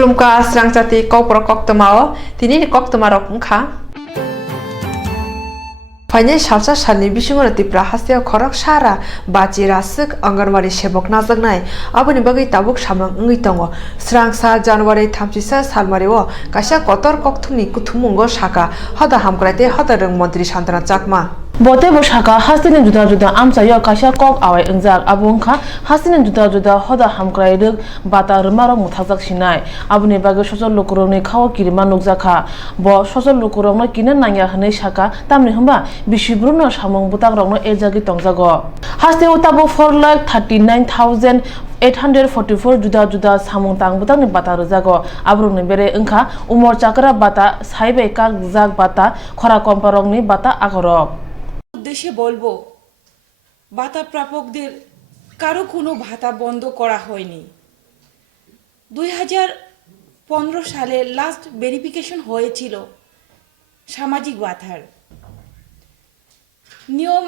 Klumka Swrangchati Kokborok Koktwma tini Koktwma rok wngkha. Fainai salsa salni bisingo tipra hasteo khorok sara bachi rasuk anganwadi sebok najaknai aboni bagui tabuk samang wngui tongo. Swrangsa January 31 salmario kaisa kotor kokthumni kuthumung saka hoda hamkraite hoda rong mantri Santana Chakma. Bote bo shaka hastini juda juda amsayo kaisa kok awai engjak abungkha hastini juda juda hoda hamkrai ruk bata rmarok muthajak sinai aboni bage sojol lokurokni khao kirima nukjakha bo sojol lokurokno kina nangya hwnui saka tamni hamba bisibruno samung butakrokno ejagi tongjago haste utabo 4,39,844 juda juda samung tangbutangni bata rwjago abrokni bere wngkha umor chakra bata saibai kak jak bata khora komparokni bata agorok উদ্দেশ্যে বলবো ভাতা প্রাপকদের কারো কোনো ভাতা বন্ধ করা হয়নি 2015 সালে লাস্ট ভেরিফিকেশন হয়েছিল সামাজিক ভাতার নিয়ম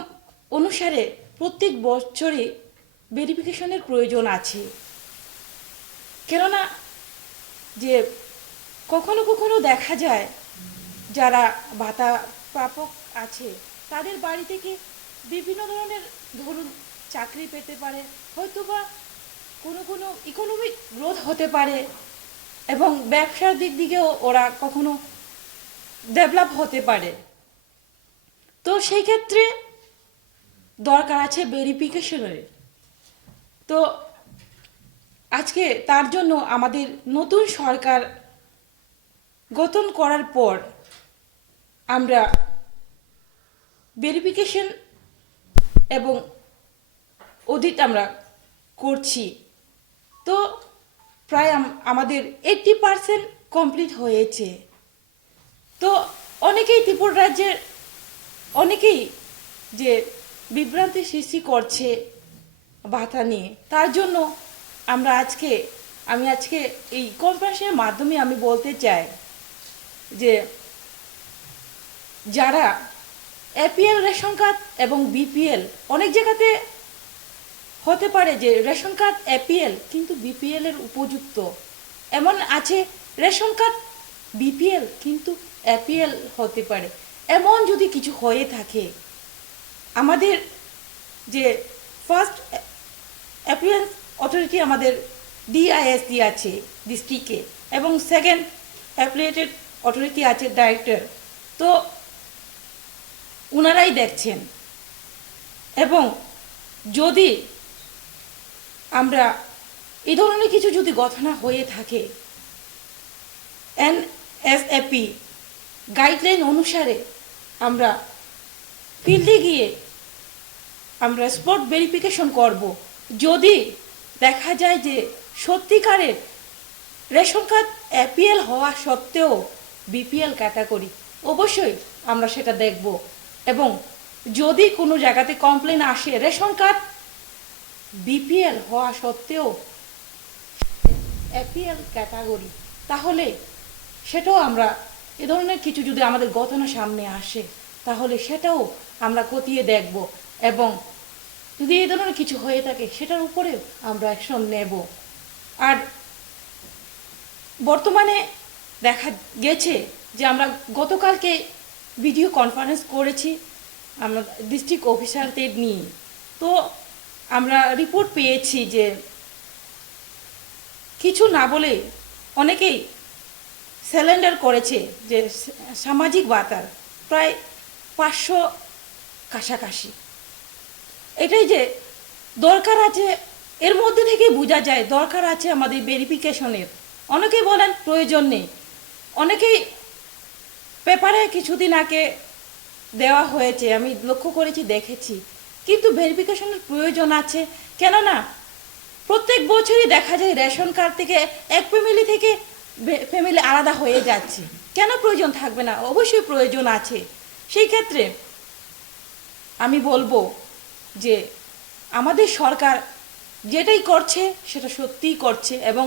অনুসারে প্রত্যেক বছরে ভেরিফিকেশনের প্রয়োজন আছে কেননা যে কখনো কখনো দেখা যায় যারা ভাতা প্রাপক আছে তাদের বাড়ি থেকে বিভিন্ন ধরনের ধরুন চাকরি পেতে পারে হয়তোবা কোনো ইকোনমিক গ্রোথ হতে পারে এবং ব্যবসার দিক দিকেও ওরা কখনো ডেভেলপ হতে পারে তো সেই ক্ষেত্রে দরকার আছে ভেরিফিকেশনের তো আজকে তার জন্য আমাদের নতুন সরকার গঠন করার পর আমরা ভেরিফিকেশন এবং অডিট আমরা করছি তো প্রায় আমাদের 80% কমপ্লিট হয়েছে তো অনেকেই ত্রিপুরা রাজ্যের অনেকেই যে বিভ্রান্তি সৃষ্টি করছে ভাতা নিয়ে তার জন্য আমি আজকে এই কনফারেন্সের মাধ্যমে আমি বলতে চাই যে যারা এপিএল রেশন কার্ড এবং বিপিএল অনেক জায়গাতে হতে পারে যে রেশন কার্ড এপিএল কিন্তু বিপিএল এর উপযুক্ত এমন আছে রেশন কার্ড বিপিএল কিন্তু এপিএল হতে পারে এমন যদি কিছু হয়ে থাকে আমাদের যে ফার্স্ট অ্যাপিয়ারেন্স অথরিটি আমাদের ডিআইএসডি আছে ডিস্ট্রিক্টে এবং সেকেন্ড অ্যাপিলেটেড অথরিটি আছে ডাইরেক্টর তো উনারাই দেখছেন এবং যদি আমরা এই ধরনের কিছু যদি ঘটনা হয়ে থাকে এনএসএপি গাইডলাইন অনুসারে আমরা ফিল্ডে গিয়ে আমরা স্পট ভেরিফিকেশন করব যদি দেখা যায় যে সত্যিকারের রেশন কার্ড এপিএল হওয়া সত্ত্বেও বিপিএল ক্যাটাগরি অবশ্যই আমরা সেটা দেখব এবং যদি কোনো জায়গাতে কমপ্লেন আসে রেশন কার্ড বিপিএল হওয়া সত্ত্বেও এপিএল ক্যাটাগরি তাহলে সেটাও আমরা এ ধরনের কিছু যদি আমাদের ঘটনা সামনে আসে তাহলে সেটাও আমরা খতিয়ে দেখব এবং যদি এই ধরনের কিছু হয়ে থাকে সেটার উপরেও আমরা অ্যাকশন নেব আর বর্তমানে দেখা গেছে যে আমরা গতকালকে ভিডিও কনফারেন্স করেছি আমরা ডিস্ট্রিক্ট অফিসারদের নিয়ে তো আমরা রিপোর্ট পেয়েছি যে কিছু না বলে অনেকেই স্যালেন্ডার করেছে যে সামাজিক ভাতার প্রায় 500 কাছাকাছি এটাই যে দরকার আছে এর মধ্যে থেকে বোঝা যায় দরকার আছে আমাদের ভেরিফিকেশনের অনেকেই বলেন প্রয়োজন নেই অনেকেই পেপারে কিছুদিন আগে দেওয়া হয়েছে আমি লক্ষ্য করেছি দেখেছি কিন্তু ভেরিফিকেশনের প্রয়োজন আছে কেননা প্রত্যেক বছরই দেখা যায় রেশন কার্ড থেকে এক ফ্যামিলি থেকে ফ্যামিলি আলাদা হয়ে যাচ্ছে কেন প্রয়োজন থাকবে না অবশ্যই প্রয়োজন আছে সেই ক্ষেত্রে আমি বলবো যে আমাদের সরকার যেটাই করছে সেটা সত্যিই করছে এবং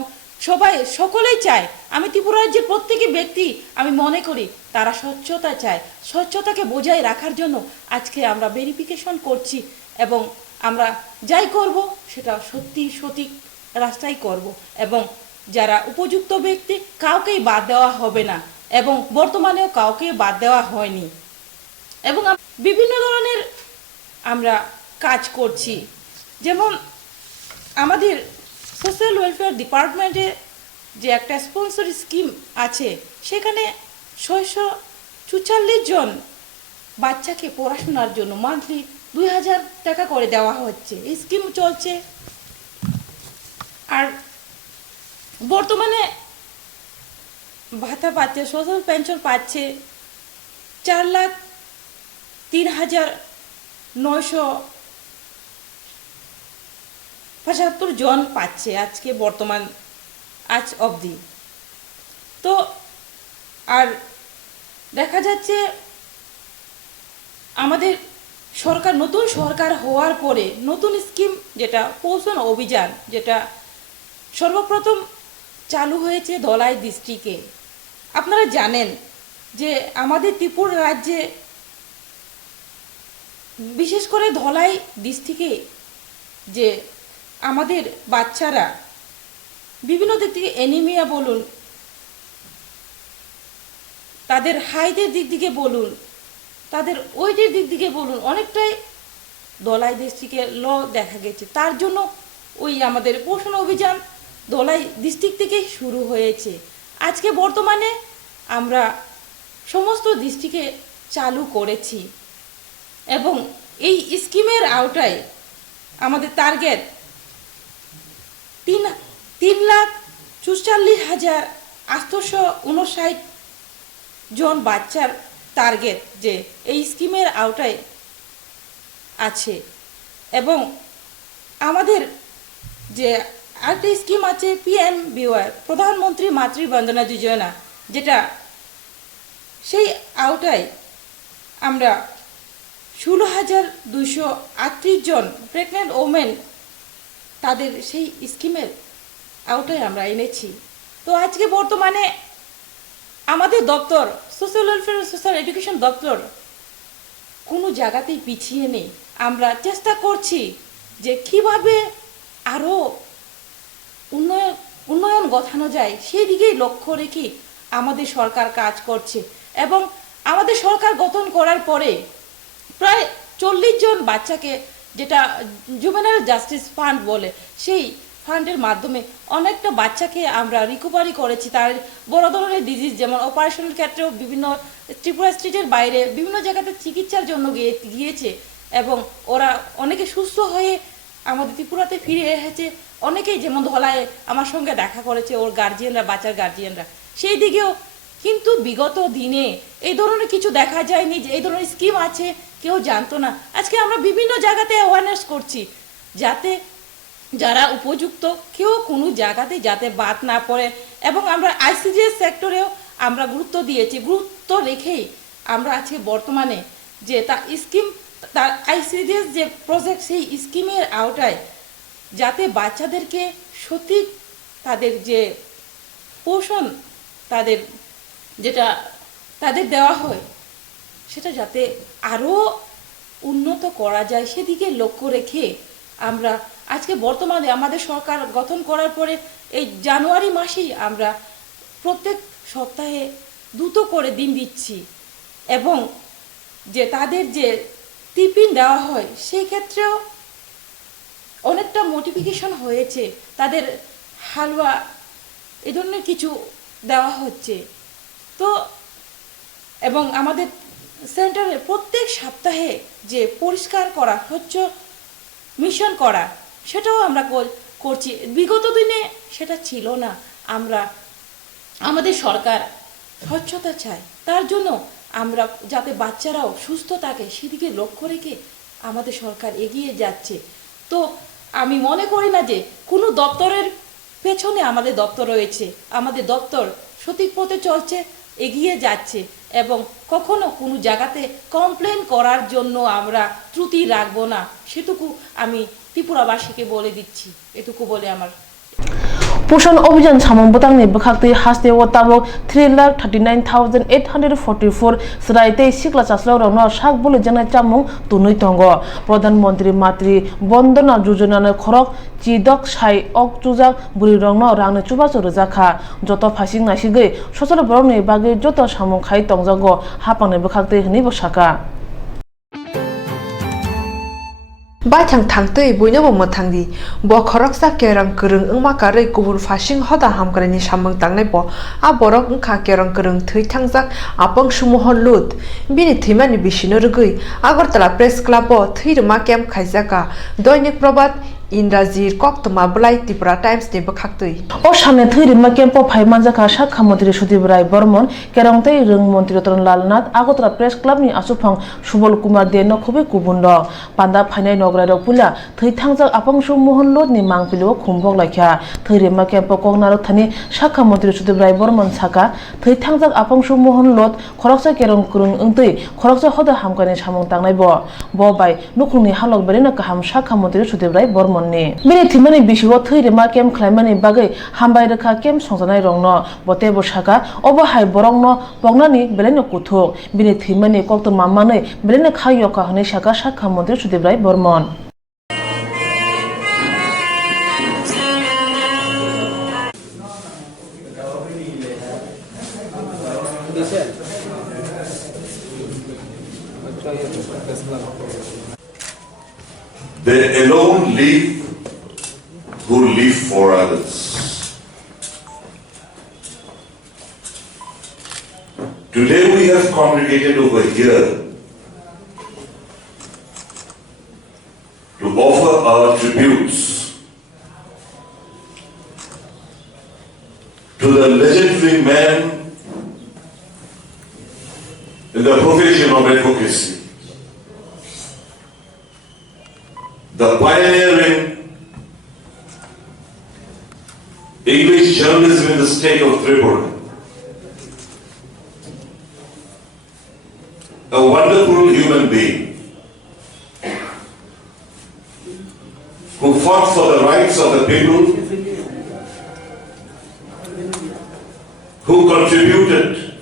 সকলেই চায় আমি ত্রিপুরা রাজ্যের প্রত্যেকটি ব্যক্তি আমি মনে করি তারা স্বচ্ছতা চায় স্বচ্ছতাকে বজায় রাখার জন্য আজকে আমরা ভেরিফিকেশন করছি এবং আমরা যাই করব সেটা সত্যি সঠিক রাস্তায় করব এবং যারা উপযুক্ত ব্যক্তি কাউকেই বাদ দেওয়া হবে না এবং বর্তমানেও কাউকে বাদ দেওয়া হয়নি এবং বিভিন্ন ধরনের আমরা কাজ করছি। যেমন আমাদের সোশ্যাল ওয়েলফেয়ার ডিপার্টমেন্টে যে একটা স্পন্সর স্কিম আছে, সেখানে 644 জন বাচ্চাকে পড়াশোনার জন্য মান্থলি 2000 টাকা করে দেওয়া হচ্ছে। এই স্কিম চলছে। আর বর্তমানে ভাতা পাচ্ছে, সোশ্যাল পেনশন পাচ্ছে 4,03,975 জন পাচ্ছে আজকে বর্তমান আজ অবধি। তো আর দেখা যাচ্ছে আমাদের সরকার, নতুন সরকার হওয়ার পরে নতুন স্কিম যেটা পোষণ অভিযান, যেটা সর্বপ্রথম চালু হয়েছে ধলাই ডিস্ট্রিক্টে। আপনারা জানেন যে আমাদের ত্রিপুরা রাজ্যে বিশেষ করে ধলাই ডিস্ট্রিক্টে যে আমাদের বাচ্চারা বিভিন্ন দিক থেকে অ্যানিমিয়া বলুন, তাদের হাইটের দিক থেকে বলুন, তাদের ওয়েটের দিক থেকে বলুন, অনেকটাই ধলাই ডিস্ট্রিক্টে ল দেখা গেছে। তার জন্য ওই আমাদের পোষণ অভিযান ধলাই ডিস্ট্রিক্ট থেকেই শুরু হয়েছে। আজকে বর্তমানে আমরা সমস্ত ডিস্ট্রিক্টে চালু করেছি এবং এই স্কিমের আওতায় আমাদের টার্গেট 3,44,859 জন বাচ্চার টার্গেট যে এই স্কিমের আওতায় আছে। এবং আমাদের যে আরেকটি স্কিম আছে PMBY, প্রধানমন্ত্রী মাতৃ বন্দনা যোজনা, যেটা সেই আওতায় আমরা 16,238 জন প্রেগনেন্ট ওমেন তাদের সেই স্কিমের আওতায় আমরা এনেছি। তো আজকে বর্তমানে আমাদের দপ্তর সোশ্যাল ওয়েলফেয়ার সোশ্যাল এডুকেশন দপ্তর কোনো জায়গাতেই পিছিয়ে নেই। আমরা চেষ্টা করছি যে কিভাবে আরও উন্নয়ন গঠানো যায়, সেই দিকেই লক্ষ্য রেখে আমাদের সরকার কাজ করছে। এবং আমাদের সরকার গঠন করার পরে প্রায় 40 জন বাচ্চাকে, যেটা জুভেনাইল জাস্টিস ফান্ড বলে, সেই ফান্ডের মাধ্যমে অনেকটা বাচ্চাকে আমরা রিকভারি করেছি। তার বড় ধরনের ডিজিজ যেমন অপারেশনের ক্ষেত্রেও বিভিন্ন ত্রিপুরা স্টেটের বাইরে বিভিন্ন জায়গাতে চিকিৎসার জন্য গিয়েছে এবং ওরা অনেকে সুস্থ হয়ে আমাদের ত্রিপুরাতে ফিরে এসেছে। অনেকেই যেমন ধলায় আমার সঙ্গে দেখা করেছে, ওর গার্জিয়ানরা, বাচ্চার গার্জিয়ানরা। সেই দিকেও কিন্তু বিগত দিনে এই ধরনের কিছু দেখা যায়নি, যে এই ধরনের স্কিম আছে কেউ জানতো না। আজকে আমরা বিভিন্ন জায়গাতে অ্যাওয়ারনেস করছি যাতে যারা উপযুক্ত কেউ কোনো জায়গাতে যাতে বাদ না পড়ে। এবং আমরা ICDS সেক্টরেও আমরা গুরুত্ব দিয়েছি, গুরুত্ব রেখেই আমরা আজকে বর্তমানে যে তার স্কিম, তার ICDS যে প্রজেক্ট, সেই স্কিমের আওতায় যাতে বাচ্চাদেরকে সঠিক তাদের যে পোষণ তাদের যেটা তাদের দেওয়া হয় সেটা যাতে আরও উন্নত করা যায়, সেদিকে লক্ষ্য রেখে আমরা আজকে বর্তমানে আমাদের সরকার গঠন করার পরে এই জানুয়ারি মাসেই আমরা প্রত্যেক সপ্তাহে 2টো করে দিন দিচ্ছি। এবং যে তাদের যে টিফিন দেওয়া হয় সেই ক্ষেত্রেও অনেকটা মোটিফিকেশন হয়েছে, তাদের হালুয়া এ ধরনের কিছু দেওয়া হচ্ছে। তো এবং আমাদের সেন্টারে প্রত্যেক সপ্তাহে যে পরিষ্কার করা, স্বচ্ছ মিশন করা, সেটাও আমরা করছি। বিগত দিনে সেটা ছিল না। আমরা আমাদের সরকার স্বচ্ছতা চায়, তার জন্য আমরা যাতে বাচ্চারাও সুস্থ থাকে সেদিকে লক্ষ্য রেখে আমাদের সরকার এগিয়ে যাচ্ছে। তো আমি মনে করি না যে কোনো দপ্তরের পেছনে আমাদের দপ্তর রয়েছে। আমাদের দপ্তর সঠিক পথে চলছে, এগিয়ে যাচ্ছে এবং কখনো কোনো জায়গাতে কমপ্লেন করার জন্য আমরা ত্রুটি রাখবো না, সেটুকু আমি ত্রিপুরাবাসীকে বলে দিচ্ছি। এটুকু বলে আমার Pushon Obijan Samong Botang Bakakti Haste Watabo 3,39,844 Sraite Sikla Chaslo no Shak Bulu Jana Chamung Tunui Tongo Pradhan Mantri Matri Bondona Jujana Korok Chidok Shai Ok Chujak Buri Rongno Rang Chuba Suruzaka Joto Passing Nashige Shosol Brownie Bagi Joto Samong Kai Tongzago Hapang Bakakti Nibosaka Bai thang tei buina bo mothangdi bo khoroksa kerang kereng engma karai kubun fashing hoda hamkrani samang tangnai bo a borok engkha kerang kereng thei thangjak apang sumuhon lut bini thimani bisino rugui agartala press club bo thirma camp khaijaka doinik probat Indrazir Koktwma Blai Tipra Times ni bakhaktui O samne thirima campo phaimanjaka Sakha Mantri Sudibrai Bormon kerongtei rung Mantri Ratan Lalnath Agotra Press Club ni asufang Subol Kumar de no khobe kubundo panda phainai nograi rok pula thei thangjak apangsu Mohan Lot ni mangpilo khumbok laikha thirima campo kongnarok thani Sakha Mantri Sudibrai Bormon saka thei thangjak apangsu Mohan Lot khoroksa kerong kurung engtei khoroksa hoda hamkani samung tangnai bo bai nukhungni halok berena kaham Sakha Mantri Sudibrai Bormon Bini thimani bisigo thirima kem khlaimani bagai hambai rekha kem songjanai rongno bote bosaka obo hai borongno pognani beleno kuthuk bini thimani Koktwma manai beleno khayoka hne saka Sakha Mantri Sudibrai Bormon They alone live who live for others. Today we have congregated over here to offer our tributes to the legendary man in the profession of advocacy, the pioneer in English journalism in the state of Tripura, a wonderful human being who fought for the rights of the people, who contributed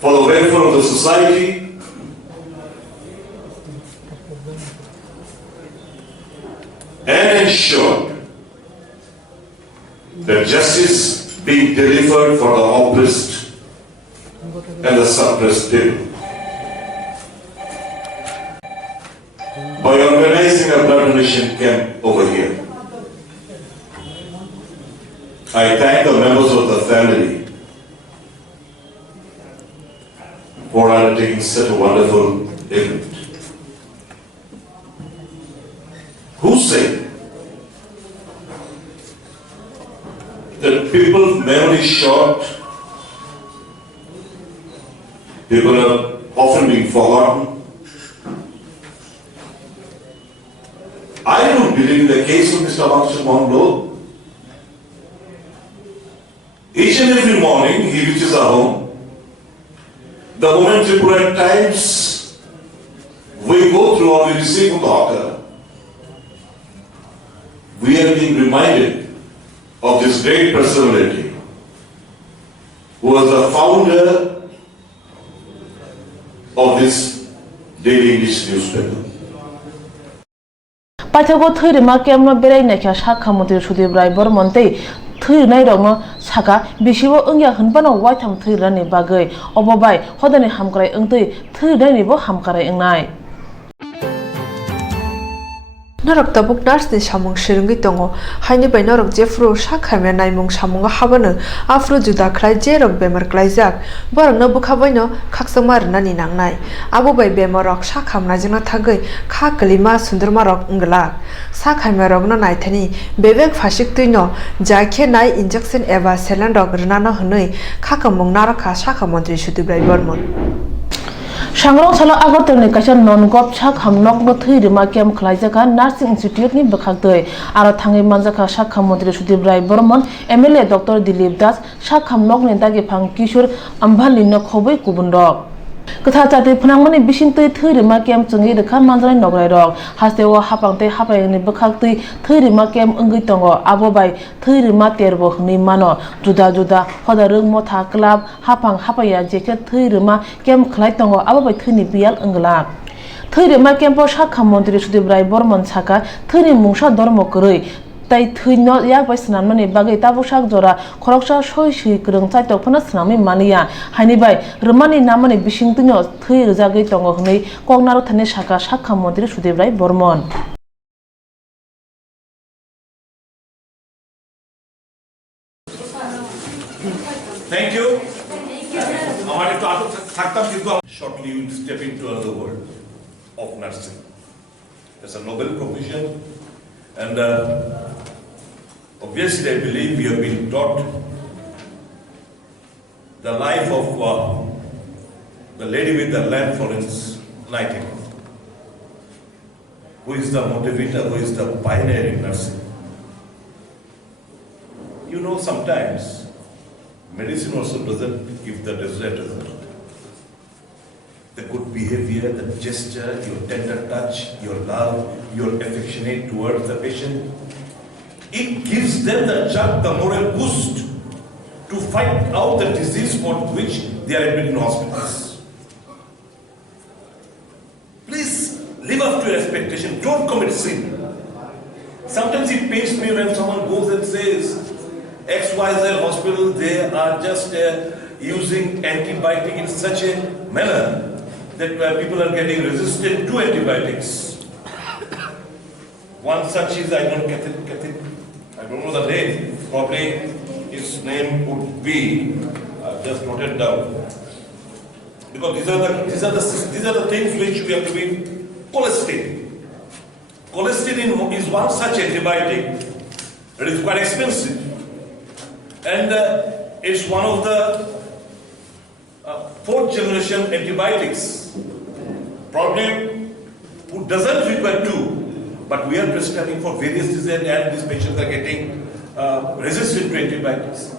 for the welfare of the society, and ensured that justice being delivered for the oppressed and the suppressed people. By organizing a blood donation camp over here, I thank the members of the family for undertaking such a wonderful event. Who say that people's memory is short, people are often being forgotten? I don't believe in the case of Mr. Monlo. Each and every morning he reaches our home. The moment Tripura at times we go through or we receive from the doctor, we are being reminded of this great personality who was the founder of this daily English newspaper. Paithago thirima kemno berai nakha Sakha Mantri Sudibrai Bormon tei thirnai rongno saka bisibo engya hunbano waitham thirani bagai obobai hodani hamkrai engtei thirnai bo hamkarai engnai Norok tabuk nars ni samung shirungi tongo haini bai norok jefru sakhaimya naimung samunga habano afru juda khlai jerok bemar klaijak borok no bukhabai no khaksangmar nani nangnai abo bai bemarok sakhamna jena thagai kha klima sundurma rok unglak sakhaimya rok no naithani bebek phasik tuino jakhe nai injection eba saline rok rnano hnoi khakamung narakha Sakha Mantri Sudibrai Bormon Sangrong sala Agartalni kaisa non-gov sakhamnok no thirima camp khlaijaka Nursing Institute ni bakhaktoi aro thangai manjaka Sakha Mantri Sudibrai Bormon MLA Dr. Dilip Das sakhamnok ni dagi phang Kishore Ambali no khoboi kubundok Kokthati phanangmani bisingtui thirima kem chungi rekha manjrai nograi rok hasteo hapangte hapayni bokhaktui thirima kem ongui tongo abo bai thirima terbo hni mano juda juda hodarung motha club hapang hapaya jekhe thirima kem khlai tongo abo bai thini bial ongla thirima kempo sakha mantri Sudibrai Bormon saka thiri mungsa dormo koroi tai thuino yak bai snamani bagai tabusak jora khoroksa soi sui krung chaitok phana snami mania haini bai rmani namani bisingtuino thui rjagui tongo hnei Koknaro thani saka sakha mantri Sudibrai Bormon Thank you. Shortly you will step into another world of nursing. It's a noble profession, and obviously I believe we have been taught the life of the lady with the lamp, Florence Nightingale, who is the motivator, who is the pioneer in nursing. You know, sometimes medicine also doesn't give the desired result. The good behavior, the gesture, your tender touch, your love, your affectionate towards the patient, it gives them the jump, the moral boost to fight out the disease for which they are admitted in hospitals. Please live up to your expectation. Don't commit sin. Sometimes it pains me when someone goes and says, XYZ hospital, they are just using antibiotic in such a manner that people are getting resistant to antibiotics. One such is, I don't know the name, probably his name would be, I've just noted down. Because these are the things which we have to be colistin. Colistin is one such antibiotic. It is quite expensive. And it's one of the fourth generation antibiotics. Probably who doesn't require two, but we are prescribing for various diseases and these patients are getting resistant to antibiotics.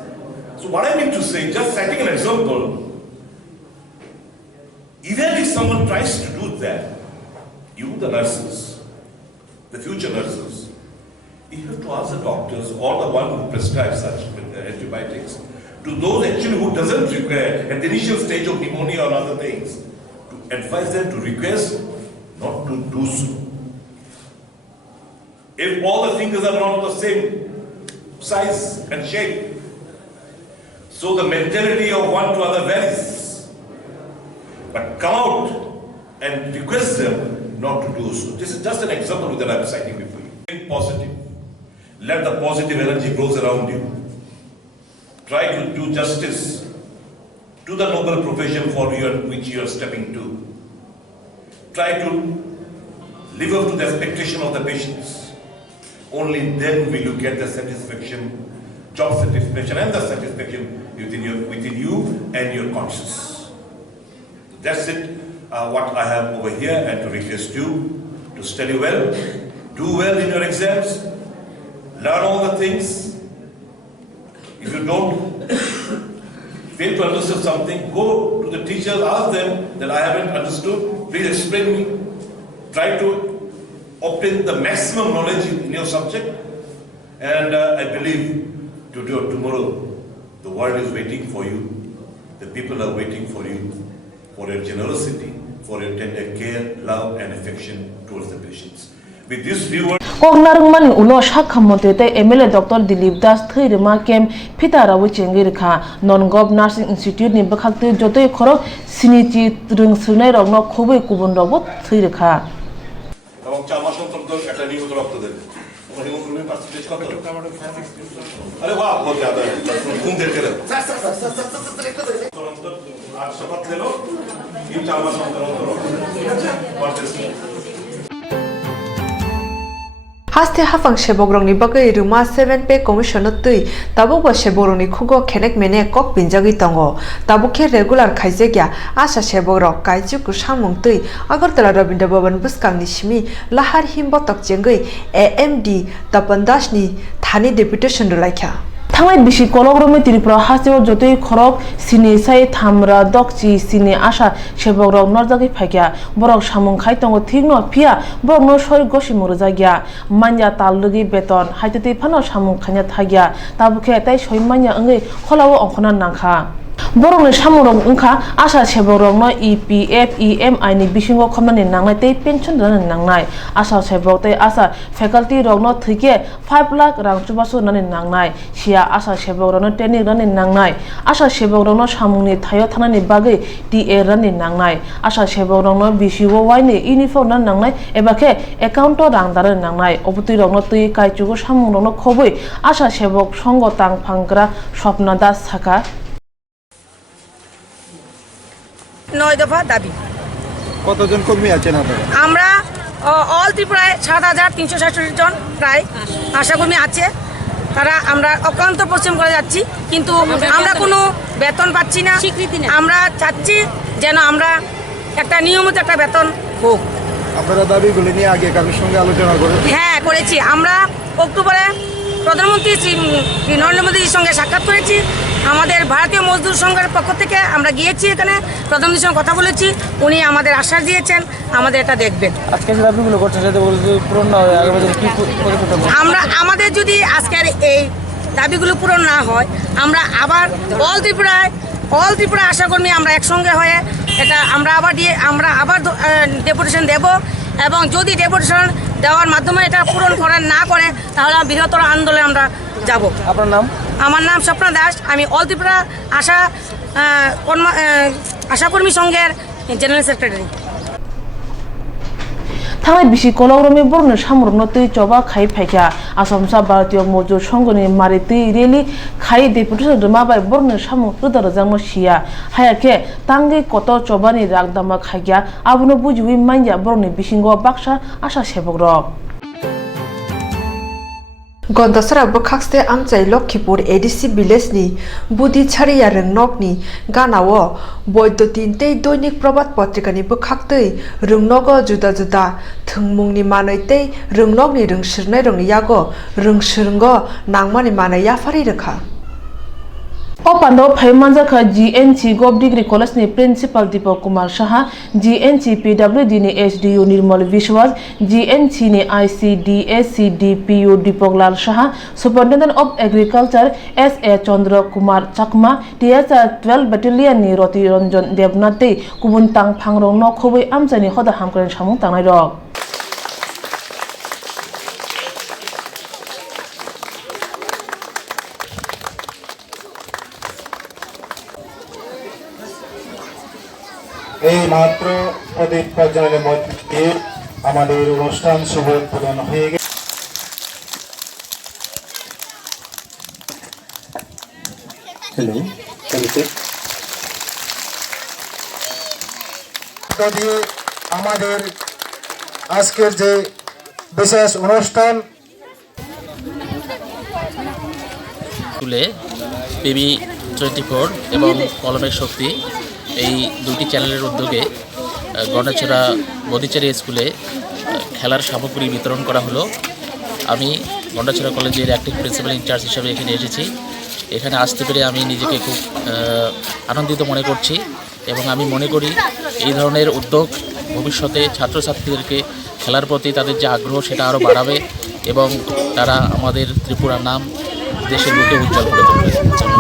So what I mean to say, just citing an example, even if someone tries to do that, you the nurses, the future nurses, you have to ask the doctors or the one who prescribes such antibiotics to those actually who doesn't require at the initial stage of pneumonia or other things, to advise them to request not to do so. If all the fingers are not of the same size and shape, so the mentality of one to other varies. But come out and request them not to do so. This is just an example that I'm citing before you. Think positive. Let the positive energy grow around you. Try to do justice to the noble profession for which you are stepping to. Try to live up to the expectation of the patients. Only then will you get the satisfaction, job satisfaction and the satisfaction within you and your conscience. That's it, what I have over here, and to request you to study well, do well in your exams, learn all the things. If you don't fail to understand something, go to the teachers, ask them that I haven't understood, please explain me. Try to obtain the maximum knowledge in your subject, and I believe tomorrow the world is waiting for you, the people are waiting for you, for your generosity, for your tender care, love and affection towards the patients. With this view, Koknarungmani ulo sakha mantri te MLA Dr. Dilip Das thirima kem phitarawi chengirkha non-gov nursing institute ni bakhakte jotoi khorok sinichi rung sunai rokno khoboi kubun rokbo thirikha এবং 4 মাস অন্তর একটা নিয়মিত রক্ত দেবে। তোমার haemoglobin percentage কত? আরে বাহ, बहुत ज्यादा है। घूम देख के অন্তর 8 শপথ লেলো, এই 4 মাস অন্তর ঠিক আছে? Haste hafang shebogrongni bagai ruma 7 commission tui tabuk ba shebogrongni khugo khenek mene kok pinjagi tongo tabukhe regular khaijegya asa shebogrok kaiju ku samung tui Agartala Rabindra Bhavan buskangni shimi lahar himbotok jengai AMD Tapandas ni thani deputation rulaikha थांनाय बिसि कलग्रमे त्रिपुरा हास्टेव जतई खरक सिनि साइ थामरा दक्चि सिनि आशा सेबogrok नरजागै फाइग्या borok samung khai tongo thikno phia borok no soi gosi murjagya manya tallugi beton haitei phano samung khanya thagya tabukhe tai soi manya ngai kholawo ongkhona nangkha borok ni samurok ongkha asha seborok no EPF EMI ni bisingo khomnani nangnai tei pension dana nangnai asha sebok tei asha faculty rok no thike 5 lakh rang chubasu nani nangnai sia asha sebok rok no training rani nangnai asha sebok rok no samungni thayo thanani bagui TA rani nangnai asha sebok rok no bisigo waini uniform nan nangnai ebakhe account rang dara nangnai obutui rok no tui kaichugo samung rok no khobui asha sebok songo tang phanggra swapna das saka 9 দফা দাবি কতজন কর্মী আছেন আপনারা আমরা all ত্রিপুরায় 7367 জন প্রায় আশাকর্মী আছে তারা আমরা অক্লান্ত পরিশ্রম করে যাচ্ছি কিন্তু আমরা কোনো বেতন পাচ্ছি না আমরা চাচ্ছি যেন আমরা একটা নিয়মিত একটা বেতন হোক আপনারা দাবিগুলি নিয়ে আগে কারোর সঙ্গে আলোচনা করেন হ্যাঁ করেছি আমরা অক্টোবরে প্রধানমন্ত্রী শ্রী নরেন্দ্র মোদীর সঙ্গে সাক্ষাৎ করেছি আমাদের ভারতীয় মজদুর সংঘের পক্ষ থেকে আমরা গিয়েছি এখানে প্রধানমন্ত্রীর সঙ্গে কথা বলেছি উনি আমাদের আশ্বাস দিয়েছেন আমাদের এটা দেখবেন আজকে যে দাবিগুলো করছেন সেটা পূরণ না হয় আগামী দিনে কি পরিবর্তন হবে? আমরা আমাদের যদি আজকের এই দাবিগুলো পূরণ না হয় আমরা আবার অল ত্রিপুরা আশাকর্মী আমরা একসঙ্গে হয়ে এটা আমরা আবার ডেপুটেশন দেব এবং যদি ডেপুটেশন দেওয়ার মাধ্যমে এটা পূরণ না করে তাহলে বৃহত্তর আন্দোলনে আমরা যাব আপনার নাম আমার নাম স্বপ্না দাস আমি অল ত্রিপুরা আশাকর্মী সংঘের জেনারেল সেক্রেটারি थांनाय बिसि कलग्रमे बरनो सामरनो तै चबा खाइ फाइख्या आसामसा भारतीय मजदुर संघनि मारि तै रेली खाइ डेपुटेसन जमा बाय बरनो सामु रोदा रजांग सिया हायाखे तांगै कत चबानि रागदामा खाइया आबुनो बुजिवि माइया बरनि बिसिंगो बाक्सा आशा सेबogrok Gondasara bokakste amchai Lokhipur ADC village ni budi chhariya rongnok ni ganao boidotin tei doinik probat patrika ni bokhaktei rungnogo juda juda thungmung ni manai tei rungnok ni rungsirnai rongni yago rungsirngo nangmani manai yafari rekha O Pandau Phaimanjaka GNC Gov Degree College ni Principal Deepak Kumar Saha, GNC PWD ni SDU Nirmal Vishwas, GNC ni ICDSC DPU Deepak Lal Saha, Superintendent of Agriculture SA Chandra Kumar Chakma, TSR 12 Battalion ni Roti Ranjan Devnath tei kubun tang phangrong no khobui amchani hoda hamkran samung tangnai rok. এই মাত্র প্রদীপ প্রজ্বলনের মধ্যে আমাদের অনুষ্ঠান শুভ উদ্বোধন হয়ে গেছে আমাদের আজকের যে বিশেষ অনুষ্ঠান স্কুলে পিবি 24 এবং কলমের শক্তি এই দুটি চ্যানেলের উদ্যোগে গণেছড়া বদিচারি স্কুলে খেলার সামগ্রী বিতরণ করা হলো আমি গন্ডাছড়া কলেজের অ্যাক্টিভ প্রিন্সিপাল ইনচার্জ হিসেবে এখানে এসেছি এখানে আসতে পেরে আমি নিজেকে খুব আনন্দিত মনে করছি এবং আমি মনে করি এই ধরনের উদ্যোগ ভবিষ্যতে ছাত্রছাত্রীদেরকে খেলার প্রতি তাদের যে আগ্রহ সেটা আরও বাড়াবে এবং তারা আমাদের ত্রিপুরার নাম দেশের বুকে উজ্জ্বল করে তুলবে